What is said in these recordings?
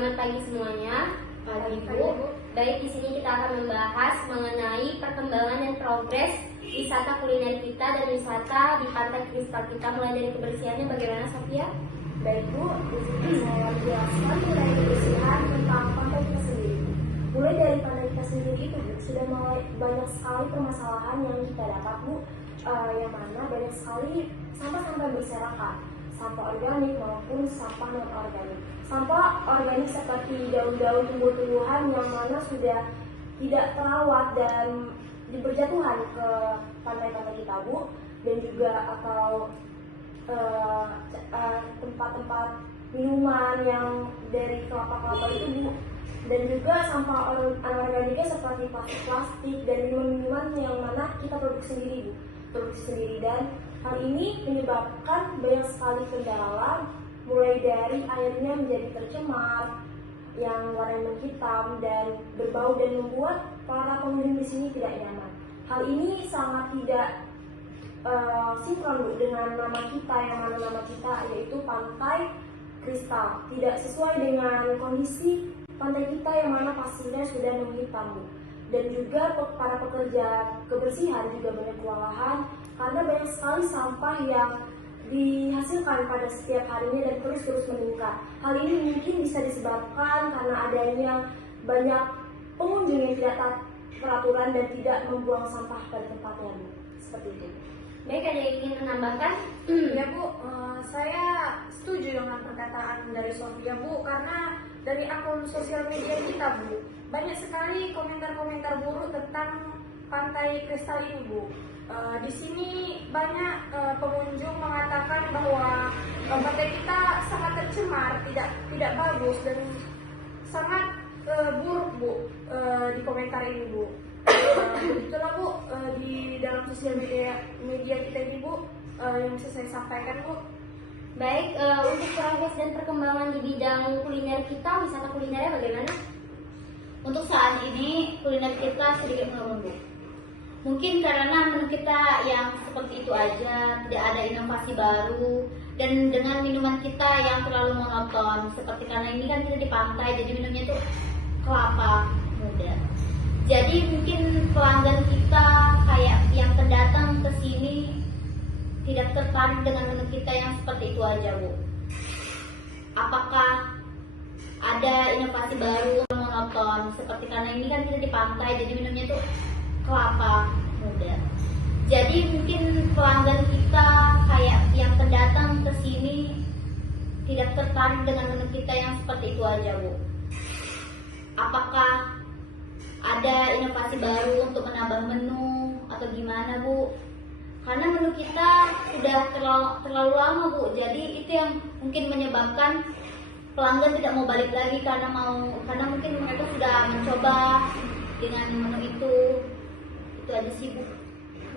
Selamat pagi semuanya. Pagi Bu. Baik, di sini kita akan membahas mengenai perkembangan dan progres wisata kuliner kita dan wisata di Pantai Kristal kita, mulai dari kebersihannya. Bagaimana, Sofia? Baik Bu, di sini saya jelaskan mengenai kebersihan tentang pantai kita sendiri. Mulai dari pantai kita sendiri itu Bu, sudah mulai banyak sekali permasalahan yang kita dapat Bu, yang mana banyak sekali sampah-sampah berserakan, sampah organik maupun sampah non-organik. Sampah organik seperti daun-daun tumbuh-tumbuhan yang mana sudah tidak terawat dan berjatuhan ke pantai-pantai kita Bu, dan juga atau tempat-tempat minuman yang dari kelapa-kelapa itu Bu, dan juga sampah anorganiknya seperti plastik dan minuman yang mana kita produksi sendiri dan hal ini menyebabkan banyak sekali kendala, mulai dari airnya menjadi tercemar yang warnanya hitam dan berbau dan membuat para pengunjung di sini tidak nyaman. Hal ini sangat tidak sinkron Bu dengan nama kita, yang mana nama kita yaitu Pantai Kristal. Tidak sesuai dengan kondisi pantai kita yang mana pasirnya sudah menghitam Bu. Dan juga para pekerja kebersihan juga banyak kewalahan karena banyak sekali sampah yang dihasilkan pada setiap harinya dan terus meningkat. Hal ini mungkin bisa disebabkan karena adanya banyak pengunjung yang tidak taat peraturan dan tidak membuang sampah pada tempatnya Bu. Seperti itu. Baik, ada yang ingin menambahkan? Ya Bu, saya setuju dengan perkataan dari Sofia Bu, karena dari akun sosial media kita Bu, banyak sekali komentar-komentar buruk tentang Pantai Kristal ini Bu. Di sini banyak pengunjung mengatakan bahwa pantai kita sangat tercemar, tidak bagus dan sangat buruk Bu, di komentar ini Bu. Itulah Bu, di dalam sosial media kita ini Bu, yang bisa saya sampaikan Bu. Baik, untuk progres dan perkembangan di bidang kuliner kita, wisata kulinernya bagaimana? Untuk saat ini kuliner kita sedikit menurun Bu. Mungkin karena menu kita yang seperti itu aja, tidak ada inovasi baru, dan dengan minuman kita yang terlalu monoton. Seperti karena ini kan kita di pantai, jadi minumnya itu kelapa muda. Jadi mungkin pelanggan kita kayak yang pendatang ke sini tidak tertarik dengan menu kita yang seperti itu aja Bu. Apakah ada inovasi baru monoton? Seperti karena ini kan kita di pantai, jadi minumnya itu kelapa muda. Jadi mungkin pelanggan kita kayak yang pendatang ke sini tidak tertarik dengan menu kita yang seperti itu aja Bu. Apakah ada inovasi baru untuk menambah menu atau gimana Bu? Karena menu kita sudah terlalu lama Bu, jadi itu yang mungkin menyebabkan pelanggan tidak mau balik lagi karena mungkin mereka sudah mencoba dengan menu itu aja sih Bu.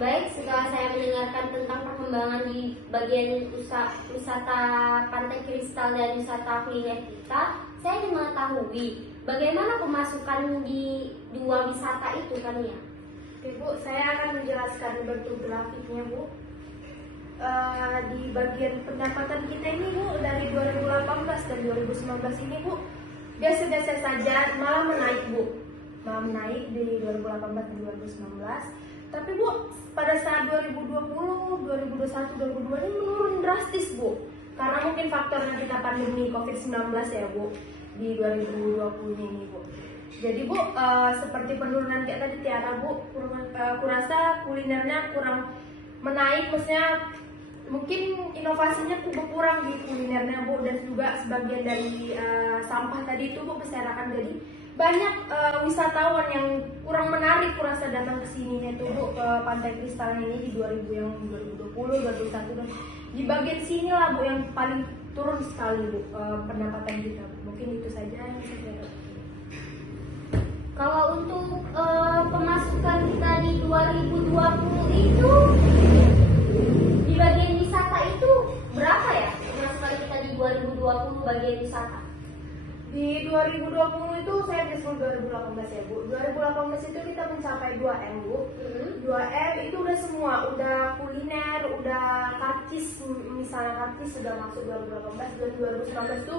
Baik, setelah saya mendengarkan tentang perkembangan di bagian wisata Pantai Kristal dan wisata kuliner kita, saya ingin mengetahui bagaimana pemasukan di dua wisata itu kan ya? Oke Bu, saya akan menjelaskan bentuk grafiknya Bu. Di bagian pendapatan kita ini Bu, dari 2018 dan 2019 ini Bu, biasa-biasa saja, malah menaik Bu. Malah menaik di 2018 dan 2019. Tapi Bu, pada saat 2020, 2021, 2022 ini menurun drastis Bu. Karena mungkin faktornya kita pandemi COVID-19 ya Bu, di 2020 ini Bu. Jadi Bu, seperti penurunan kayak tadi Tiara Bu, kurasa kulinernya kurang menaik, maksudnya mungkin inovasinya tuh berkurang di kulinernya Bu, dan juga sebagian dari sampah tadi itu Bu berserakan. Jadi banyak wisatawan yang kurang menarik kurasa datang ke sini itu Bu, ke Pantai Kristal ini di 2020, 2021 dan di bagian sini lah Bu yang paling turun sekali Bu, pendapatan kita Bu. Mungkin itu saja yang bisa saya katakan. Kalau untuk pemasukan kita di 2020 itu di bagian wisata itu berapa ya pemasukan kita di 2020 bagian wisata? Di 2020 itu saya disebut 2018 ya Bu. 2018 itu kita mencapai 2M Bu. 2M itu udah semua, udah kuliner, udah karcis, misalnya karcis sudah masuk 2018 dan 2019 itu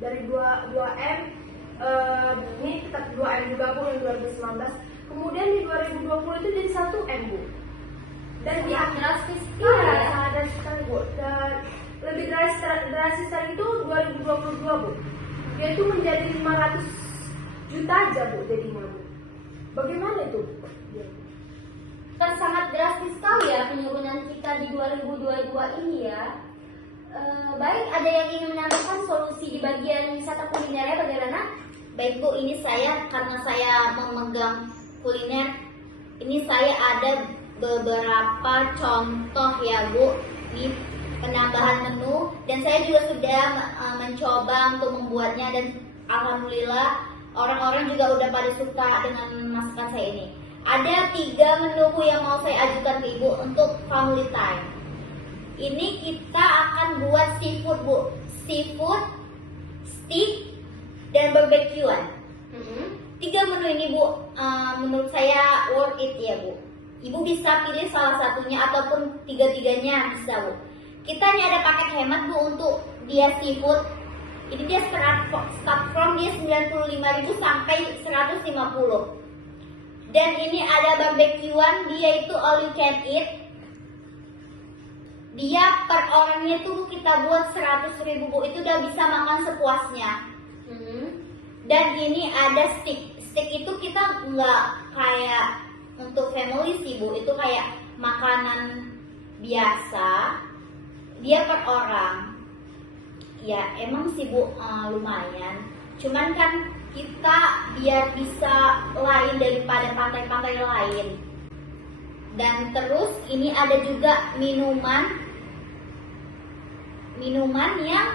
dari 2M ini tetap 2M juga Bu yang 2019. Kemudian di 2020 itu jadi 1M Bu. Dan di drastis iya, sangat drastis sekali Bu. Dan lebih drastis lagi itu 2022 Bu. Dia itu menjadi 500 juta aja Bu jadinya Bu. Bagaimana itu? kan sangat drastis sekali ya penurunan kita di 2022 ini ya. Baik, ada yang ingin menambahkan solusi di bagian wisata kulinernya bagaimana? Baik Bu, ini saya karena saya memegang kuliner, ini saya ada beberapa contoh ya Bu, ini penambahan menu dan saya juga sudah mencoba untuk membuatnya dan alhamdulillah orang-orang juga udah pada suka dengan masakan saya ini. Ada 3 menu Bu yang mau saya ajukan ke Ibu untuk family time. Ini kita akan buat seafood Bu, seafood, steak, dan barbekyuan. 3 menu ini Bu, menurut saya worth it ya Bu. Ibu bisa pilih salah satunya ataupun 3-tiganya bisa Bu. Kita ini ada paket hemat Bu untuk dia seafood. Ini dia start from dia 95.000 sampai 150. Dan ini ada barbekyuan, dia itu all you can eat. Dia per orangnya itu kita buat 100.000 Bu, itu udah bisa makan sepuasnya. Dan ini ada steak. Steak itu kita nggak kayak untuk family sih Bu, itu kayak makanan biasa. Dia per orang. Ya emang sih Bu lumayan. Cuman kan kita biar bisa lain daripada pantai-pantai lain. Dan terus ini ada juga minuman yang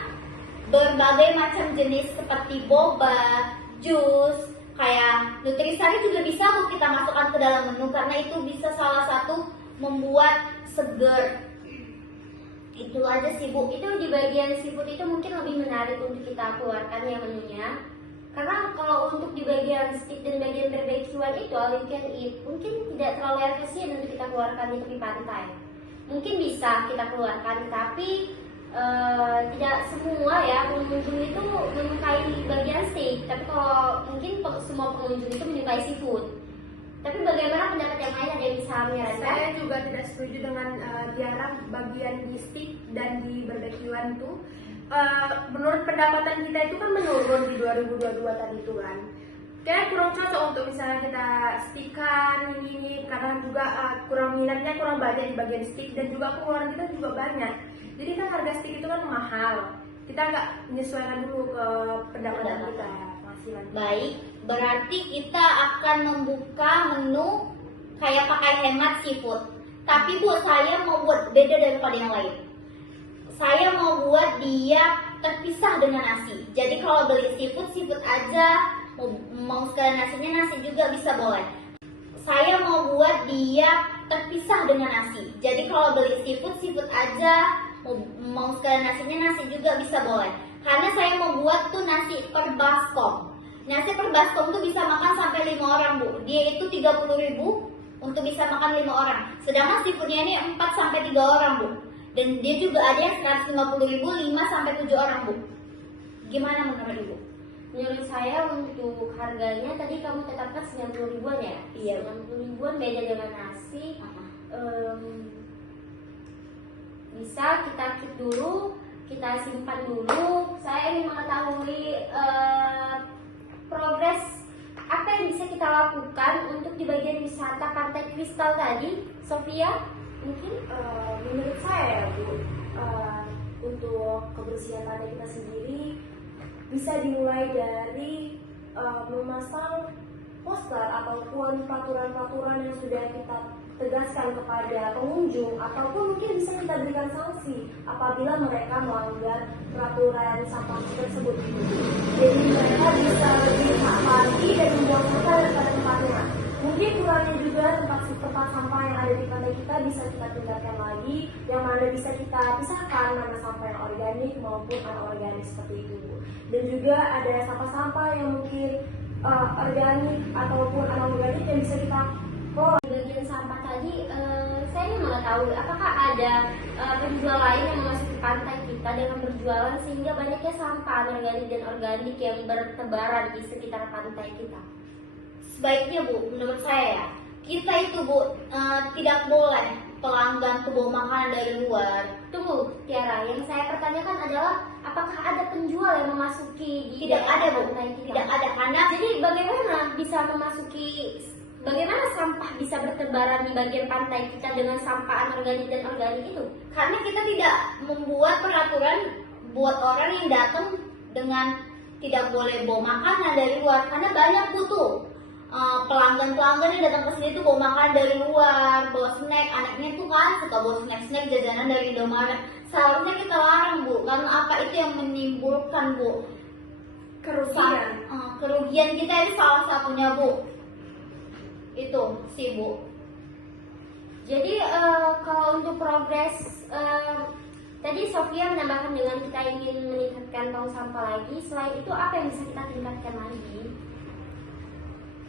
berbagai macam jenis seperti boba, jus, kayak nutrisari juga bisa Bu kita masukkan ke dalam menu karena itu bisa salah satu membuat seger. Itu aja sih Bu. Itu di bagian seafood itu mungkin lebih menarik untuk kita keluarkan ya menunya. Karena kalau untuk di bagian steak dan bagian barbekyuan itu all you can eat mungkin tidak terlalu efisien untuk kita keluarkan di tepi pantai. Mungkin bisa kita keluarkan, tapi tidak semua ya pengunjung itu menyukai bagian steak. Tapi kalau mungkin semua pengunjung itu menyukai seafood. Tapi bagaimana pendapat yang lain, ada yang bisa menyarankan? Saya juga tidak setuju dengan diharap bagian di steak dan di barbekyuan itu. Menurut pendapatan kita itu kan menurun di 2022 tadi itu kan. Kayak kurang cocok untuk misalnya kita steakan ini karena juga kurang minatnya kurang banyak di bagian steak dan juga pengeluaran kita juga banyak. Jadi kan harga steak itu kan mahal. Kita nggak menyesuaikan dulu ke pendapatan kita ya, penghasilan. Baik, berarti kita akan membuka menu kayak pakai hemat seafood. Tapi Bu, saya mau buat beda daripada yang lain. Saya mau buat dia terpisah dengan nasi. Jadi kalau beli seafood aja, mau sekalian nasinya nasi juga bisa boleh. Saya mau buat dia terpisah dengan nasi. Jadi kalau beli seafood aja, mau sekalian nasinya nasi juga bisa boleh. Karena saya mau buat tuh nasi per baskom. Nasi per baskom tuh bisa makan sampai 5 orang Bu. Dia itu 30.000 untuk bisa makan 5 orang. Sedangkan seafoodnya ini 4 sampai 3 orang Bu. Dan dia juga ada yang 150.000 5 sampai 7 orang Bu. Gimana menurut Ibu? Menurut saya untuk harganya tadi kamu tetapkan 90 ribuan ya? Iya. 90 ribuan beda dengan nasi. Bisa kita keep dulu, kita simpan dulu. Saya ingin mengetahui progres apa yang bisa kita lakukan untuk di bagian wisata Pantai Kristal tadi, Sofia? Mungkin Menurut saya ya Bu, untuk kebersihan pantai kita sendiri bisa dimulai dari memasang poster ataupun peraturan-peraturan yang sudah kita tegaskan kepada pengunjung, ataupun mungkin bisa kita berikan sanksi apabila mereka melanggar peraturan sampah tersebut. Jadi mereka bisa lebih hak lagi dan membuang sampah pada tempatnya. Mungkin kurangnya juga tempat sampah yang ada di pantai kita bisa kita tingkatkan lagi, yang mana bisa kita pisahkan mana sampah yang organik maupun anorganik seperti itu. Dan juga ada sampah-sampah yang mungkin organik ataupun anorganik yang bisa kita kelola. di bagian sampah tadi, saya ingin mengetahui apakah ada penjual lain yang memasuki pantai kita kita dengan berjualan sehingga banyaknya sampah anorganik dan organik yang bertebaran di sekitar pantai kita? Sebaiknya Bu, menurut saya ya, kita itu Bu tidak boleh pelanggan tuh bawa makanan dari luar. Tunggu, Tiara, yang saya pertanyakan adalah apakah ada penjual yang memasuki di Tidak ada Bu, pantai kita? tidak ada karena Jadi bagaimana bisa memasuki, bagaimana sampah bisa bertebaran di bagian pantai kita dengan sampah anorganik dan organik itu? karena kita tidak membuat peraturan buat orang yang datang dengan tidak boleh bawa makanan dari luar, karena banyak butuh pelanggan-pelanggan yang datang ke sini tuh bawa makanan dari luar, bawa snack. Anaknya tuh kan suka bawa snack jajanan dari Indomaret. Seharusnya kita larang Bu, karena apa itu yang menimbulkan Bu kerugian kita, itu salah satunya Bu. Itu sih Bu. Jadi kalau untuk progres tadi Sofia menambahkan dengan kita ingin meningkatkan tong sampah lagi. Selain itu apa yang bisa kita tingkatkan lagi?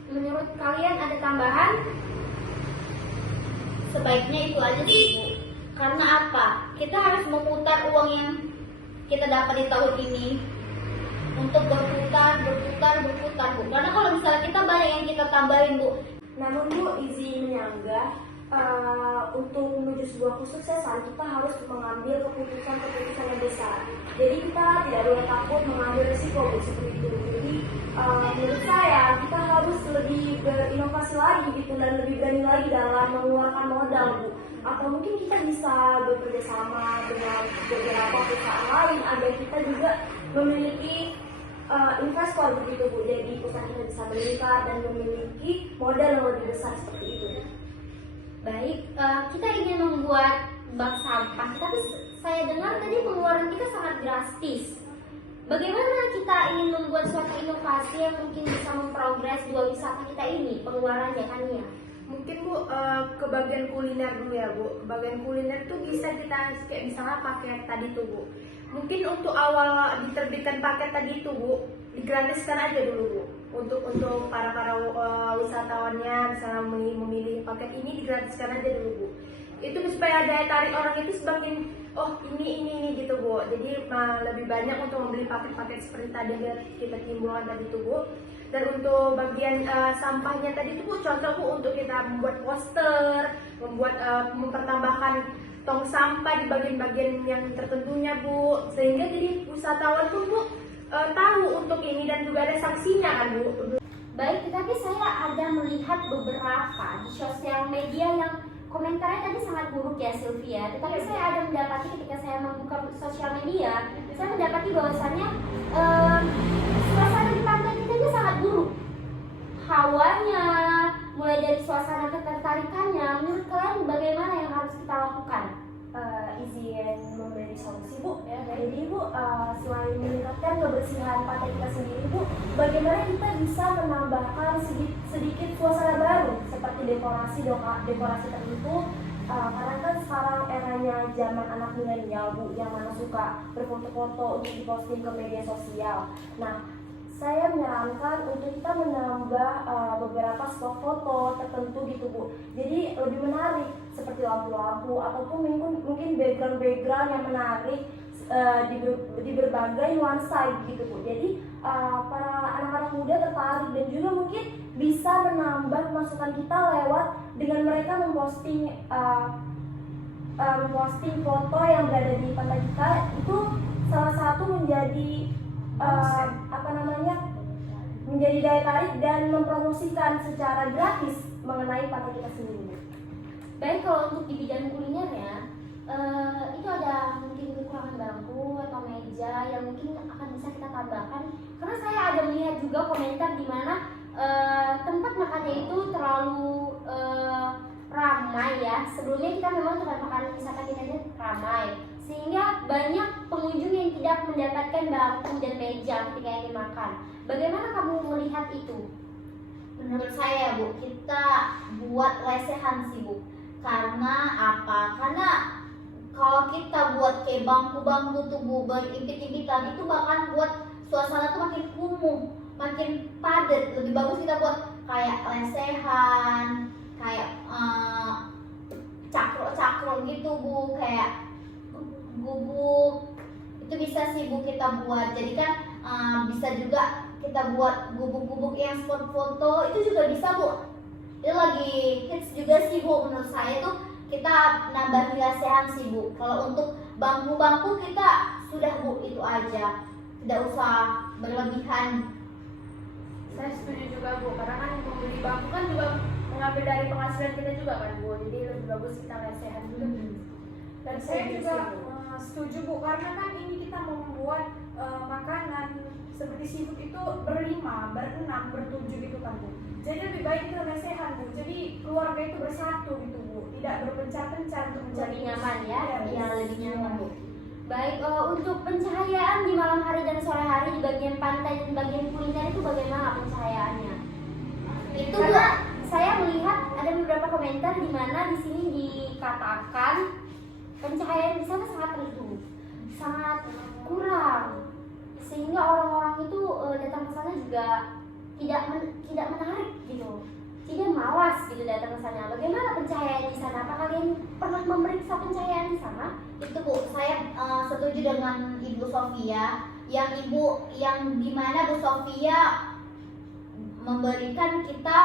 Menurut kalian ada tambahan? Sebaiknya itu aja sih Bu. Karena apa? Kita harus memutar uang yang kita dapat di tahun ini untuk berputar Bu. Karena kalau misalnya kita banyak yang kita tambahin Bu. Namun Bu, izin menyanggah, untuk menuju sebuah kesuksesan kita harus mengambil keputusan yang besar. Jadi kita tidak boleh takut mengambil risiko Bu, seperti itu. Jadi menurut saya kita harus lebih berinovasi lagi gitu dan lebih berani lagi dalam mengeluarkan modal Bu. Atau mungkin kita bisa bekerja sama dengan beberapa perusahaan lain agar kita juga memiliki investor begitu Bu. Jadi usaha kita bisa meningkat dan memiliki modal yang lebih besar seperti itu. Baik, kita ingin membuat bank sampah, tapi saya dengar tadi pengeluaran kita sangat drastis. Bagaimana kita ingin membuat suatu inovasi yang mungkin bisa memprogres dua wisata kita ini, pengeluarannya kan ya? Mungkin Bu, ke bagian kuliner dulu ya Bu. Bagian kuliner tuh bisa kita kayak misalnya paket tadi tuh Bu. Mungkin untuk awal diterbitkan paket tadi tuh Bu, digratiskan aja dulu Bu. Untuk para wisatawannya misalnya memilih paket ini, digratiskan aja dulu Bu. Itu supaya daya tarik orang itu semakin ini gitu Bu. Jadi lebih banyak untuk membeli paket-paket seperti tadi yang kita timbulkan tadi tuh Bu. Dan untuk bagian sampahnya tadi itu Bu, contoh Bu untuk kita membuat poster, mempertambahkan tong sampah di bagian-bagian yang tertentunya Bu, sehingga jadi wisatawan pun Bu tahu untuk ini dan juga ada sanksinya kan Bu. Baik, tetapi saya ada melihat beberapa di sosial media yang komentarnya tadi sangat buruk ya Sylvia. Tetapi saya ada mendapati ketika saya membuka sosial media, saya mendapati bahwasannya suasana di pantai kita itu sangat buruk. Hawanya, mulai dari suasana ketertarikannya, menurut kalian bagaimana yang harus kita lakukan? Izin memberi solusi Bu ya. Jadi Bu, selain meningkatkan kebersihan pantai kita sendiri Bu, bagaimana kita bisa menambahkan sedikit suasana baru seperti dekorasi tertentu, karena kan sekarang eranya zaman anak milenial Bu, yang mana suka berfoto-foto untuk diposting ke media sosial. Nah, saya menyarankan untuk kita menambah beberapa spot foto tertentu gitu Bu. Jadi lebih menarik seperti lampu-lampu ataupun mungkin background yang menarik di berbagai nuansa gitu Bu. Jadi para anak-anak muda tertarik dan juga mungkin bisa menambah masukan kita lewat dengan mereka memposting foto yang berada di pantai kita. Itu salah satu menjadi menjadi daya tarik dan mempromosikan secara gratis mengenai pantai kita sendiri. Baik, kalau untuk di bidang kulinernya, itu ada mungkin kekurangan bangku atau meja yang mungkin akan bisa kita tambahkan. Karena saya ada melihat juga komentar di mana tempat makannya itu terlalu ramai ya. Sebelumnya kita memang tempat makan wisata kita ini ramai, sehingga banyak pengunjung yang tidak mendapatkan bangku dan meja ketika ingin makan. Bagaimana kamu melihat itu? Menurut saya Bu, kita buat lesehan sih Bu. Karena apa? Karena kalau kita buat kayak bangku-bangku tuh Bu berimpit-impitan, itu bahkan buat suasana tuh makin kumuh, makin padat. Lebih bagus kita buat kayak lesehan, kayak cakro-cakro gitu Bu, kayak gubuk Itu bisa sih Bu kita buat. Jadi kan bisa juga kita buat gubuk-gubuk yang spot foto, itu juga bisa Bu. Itu lagi hits juga sih Bu, menurut saya tuh kita nambah hiasan sih Bu. Kalau untuk bangku-bangku kita sudah Bu, itu aja, tidak usah berlebihan. Saya setuju juga Bu, karena kan membeli bangku kan juga mengambil dari penghasilan kita juga kan Bu, jadi lebih bagus kita lesehan juga. Dan saya juga setuju Bu, karena kan ini kita mau membuat makanan seperti seafood itu berlima, berenam, bertujuh gitu kan Bu. Jadi lebih baik kita lesehan Bu, jadi keluarga itu bersatu gitu Bu, tidak berpencar-pencar untuk mencari Lebih nyaman ya? Iya, Lebih nyaman Bu. Baik, untuk pencahayaan di malam hari dan sore hari di bagian pantai dan bagian kuliner itu bagaimana pencahayaannya? Itu Mbak, saya melihat ada beberapa komentar di mana di sini dikatakan pencahayaan di sana sangat redup, sangat kurang, sehingga orang-orang itu datang ke sana juga tidak menarik gitu, tidak malas gitu datang ke sana. Bagaimana pencahayaan di sana? Apakah kalian pernah memeriksa pencahayaan di sana? Itu Bu, saya setuju dengan Ibu Sofia, yang dimana Bu Sofia memberikan kita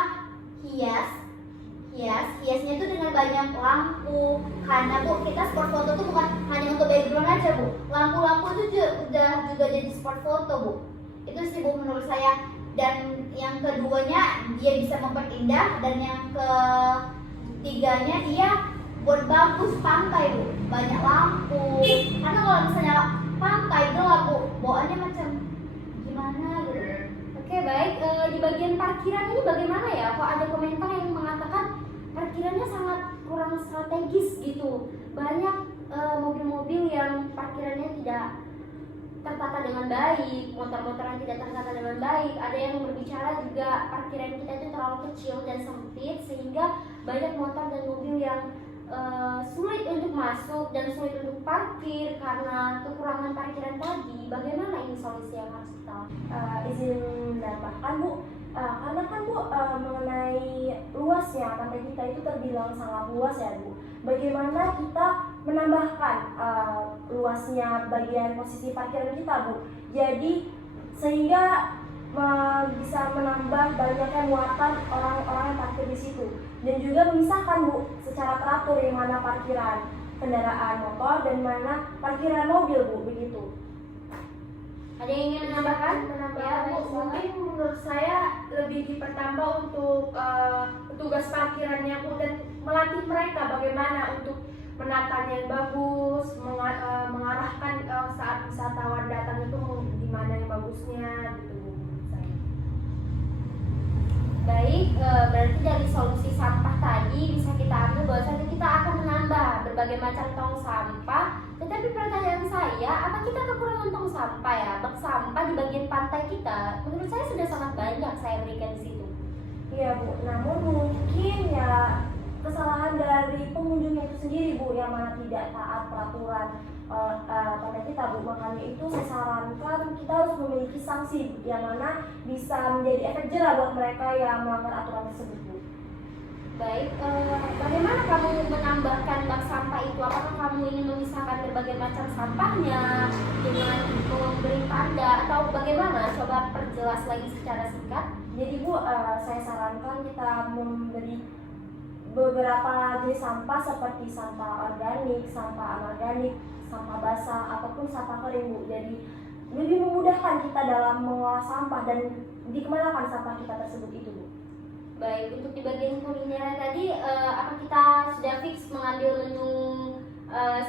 hiasnya itu dengan banyak lampu, karena Bu kita spot foto itu bukan hanya untuk background aja Bu, lampu-lampu itu juga jadi spot foto Bu. Itu sih Bu menurut saya. Dan yang keduanya dia bisa memperindah, dan yang ketiganya dia buat bagus pantai Bu, banyak lampu. Karena kalau misalnya pantai gelap Bu, bawaannya macam gimana gitu. Oke, baik. Di bagian parkiran ini bagaimana ya? Kok ada komentar yang mengatakan parkirannya sangat kurang strategis gitu. Banyak mobil-mobil yang parkirannya tidak tertata dengan baik, motor-motor yang tidak tertata dengan baik. Ada yang berbicara juga parkiran kita itu terlalu kecil dan sempit, sehingga banyak motor dan mobil yang sulit untuk masuk dan sulit untuk parkir karena kekurangan parkiran tadi. Bagaimana ini solusi yang harus kita izin menambahkan Bu, karena kan Bu mengenai luasnya pantai kita itu terbilang sangat luas ya Bu. Bagaimana kita menambahkan luasnya bagian posisi parkiran kita Bu, jadi sehingga bisa menambah banyaknya muatan orang-orang yang parkir di situ, dan juga memisahkan Bu secara teratur yang mana parkiran kendaraan motor dan mana parkiran mobil Bu, begitu. Ada yang ingin menambahkan? Ya Bu, mungkin menurut saya lebih dipertambah untuk petugas parkirannya Bu, dan melatih mereka bagaimana untuk menatanya yang bagus, mengarahkan saat wisatawan datang itu di mana yang bagusnya gitu Bu. Baik, berarti dari solusi sampah tadi bisa kita ambil bahwasanya kita akan menambah berbagai macam tong sampah. Tetapi pertanyaan saya, apa kita kekurangan tong sampah ya? Bak sampah di bagian pantai kita, menurut saya sudah sangat banyak saya berikan di situ. Iya Bu, namun mungkin ya kesalahan dari pengunjungnya itu sendiri Bu, yang mana tidak taat peraturan pantai kita Bu. Makanya itu saya sarankan kita harus memiliki sanksi yang mana bisa menjadi efek jerah buat mereka yang melanggar aturan tersebut Bu. Baik, bagaimana kamu menambahkan bak sampah itu? Apakah kamu ingin memisahkan berbagai macam sampahnya dengan memberi tanda atau bagaimana? Coba perjelas lagi secara singkat. Jadi Bu, saya sarankan kita memberi beberapa jenis sampah seperti sampah organik, sampah anorganik, sampah basah ataupun sampah kering Bu. Jadi lebih memudahkan kita dalam mengolah sampah dan dikemanakan sampah kita tersebut itu Bu. Baik, untuk di bagian kuliner tadi, apa kita sudah fix mengambil menu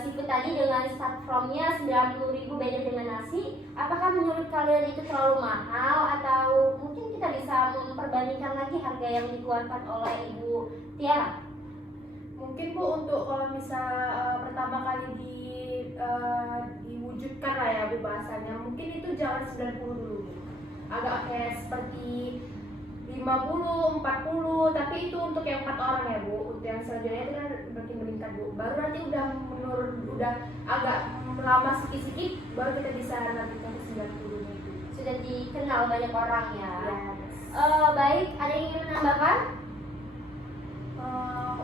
seafood tadi dengan start from-nya 90.000 beda dengan nasi? Apakah menurut kalian itu terlalu mahal atau mungkin kita bisa memperbandingkan lagi harga yang dikeluarkan oleh Ibu Tiara? Mungkin Bu, untuk kalau misal pertama kali diwujudkan lah ya Bu bahasanya, mungkin itu jangan 90 dulu, agak kayak seperti 50, 40, tapi itu untuk yang 4 orang ya Bu. Untuk yang selanjutnya itu kan makin meningkat Bu. Baru nanti udah menurun, udah agak lama sedikit-sedikit, baru kita bisa lanjutkan ke 90 itu. Sudah dikenal banyak orang ya. Ya. Baik, ada yang ingin menambahkan?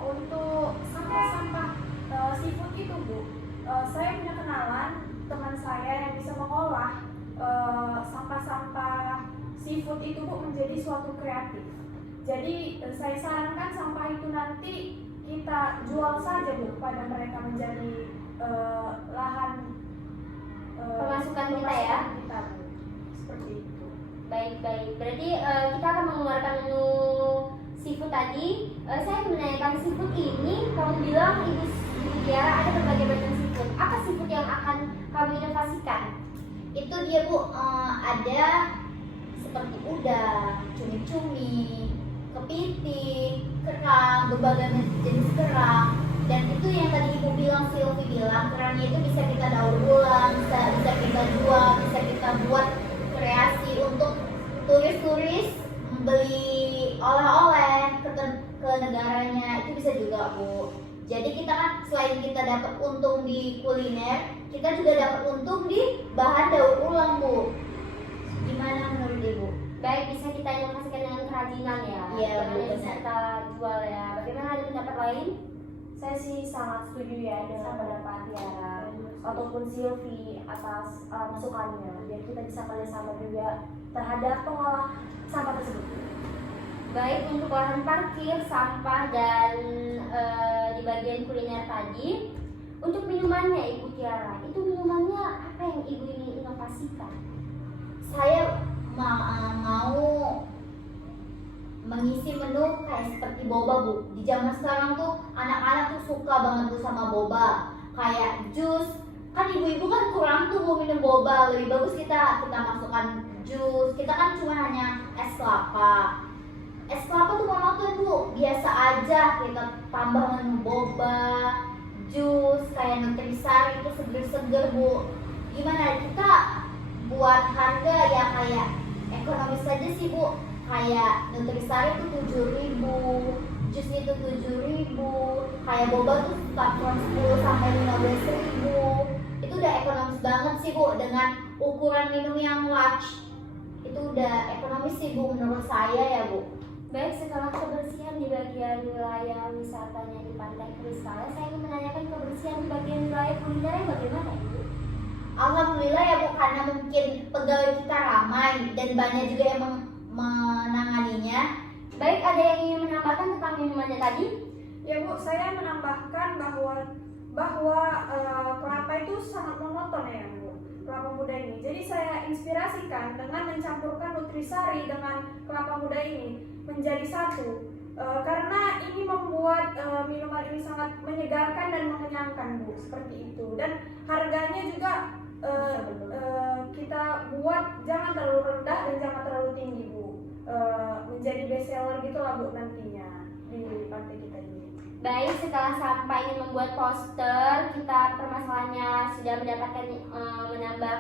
Untuk sampah-sampah seafood itu Bu, saya punya kenalan teman saya yang bisa mengolah sampah-sampah seafood itu Bu menjadi suatu kreatif. Jadi saya sarankan sampah itu nanti kita jual saja Bu pada mereka menjadi lahan Pemasukan kita ya. kita, Bu. Seperti itu. Baik. Berarti kita akan mengeluarkan menu seafood tadi. Saya ingin menanyakan seafood ini, kamu bilang Ibu Tiara ada berbagai macam seafood. Apa seafood yang akan kamu inovasikan? Itu dia Bu, ada seperti udang, cumi-cumi, kepiting, kerang, berbagai jenis kerang. Dan itu yang tadi Ibu bilang, Silvi bilang, kerangnya itu bisa kita daur ulang, bisa kita jual, bisa kita buat kreasi untuk turis-turis beli oleh-oleh ke negaranya, itu bisa juga Bu. Jadi kita kan selain kita dapat untung di kuliner, kita juga dapat untung di bahan daur ulang Bu. Gimana menurut Ibu? Baik, bisa kita inovasikan dengan kerajinan ya. Iya, Yang benar. bisa kita jual ya. Bagaimana, ada pendapat lain? Saya sih sangat setuju ya dengan pendapat Tiara ataupun Silvi atas masukannya, biar kita bisa kerjasama juga terhadap pengolah sampah tersebut. Baik, untuk lahan parkir, sampah, dan di bagian kuliner tadi. Untuk minumannya Ibu Tiara, itu minumannya apa yang Ibu ingin inovasikan? Saya mau mengisi menu kayak seperti boba Bu. Di zaman sekarang tuh anak-anak tuh suka banget tuh sama boba, kayak jus. Kan ibu-ibu kan kurang tuh mau minum boba, lebih bagus kita masukkan jus. Kita kan cuma hanya es kelapa. Es kelapa tuh monoton Bu, biasa aja kita tambah menu boba, jus kayak nutrisari itu seger-seger Bu. Gimana kita buat harga ya kayak ekonomis saja sih Bu. Kayak nutrisari itu 7.000, jus itu 7.000, kayak boba tuh start from 10 sampai 15.000. Itu udah ekonomis banget sih Bu, dengan ukuran minum yang large. Itu udah ekonomis sih Bu menurut saya ya Bu. Baik, setelah kebersihan di bagian wilayah wisatanya di Pantai Kristal, saya ingin menanyakan kebersihan di bagian wilayah kulinernya bagaimana Ibu? Alhamdulillah ya Bu, karena mungkin pegawai kita ramai dan banyak juga yang menanganinya. Baik, ada yang ingin menambahkan tentang minumannya tadi? Ya Bu, saya menambahkan bahwa kelapa itu sangat monoton ya Bu, kelapa muda ini. Jadi saya inspirasikan dengan mencampurkan nutrisari dengan kelapa muda ini menjadi satu. Karena ini membuat minuman ini sangat menyegarkan dan mengenyangkan Bu, seperti itu. Dan harganya juga kita buat jangan terlalu rendah dan jangan terlalu tinggi Bu. Menjadi best seller gitulah Bu nantinya di pantai kita ini. Baik, setelah sampai ingin membuat poster, kita permasalahannya sudah mendapatkan menambah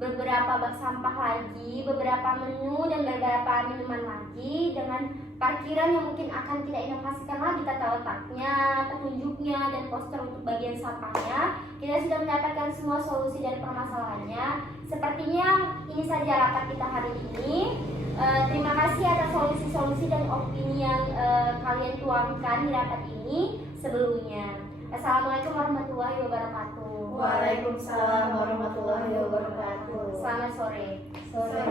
beberapa bak sampah lagi, beberapa menu dan beberapa minuman lagi dengan parkiran yang mungkin akan kita inovasikan lagi tata letaknya, petunjuknya, dan poster untuk bagian sampahnya. Kita sudah mendapatkan semua solusi dari permasalahannya. Sepertinya ini saja rapat kita hari ini. Terima kasih atas solusi-solusi dan opini yang kalian tuangkan di rapat ini sebelumnya. Assalamualaikum warahmatullahi wabarakatuh. Waalaikumsalam warahmatullahi wabarakatuh. Selamat sore. Sore.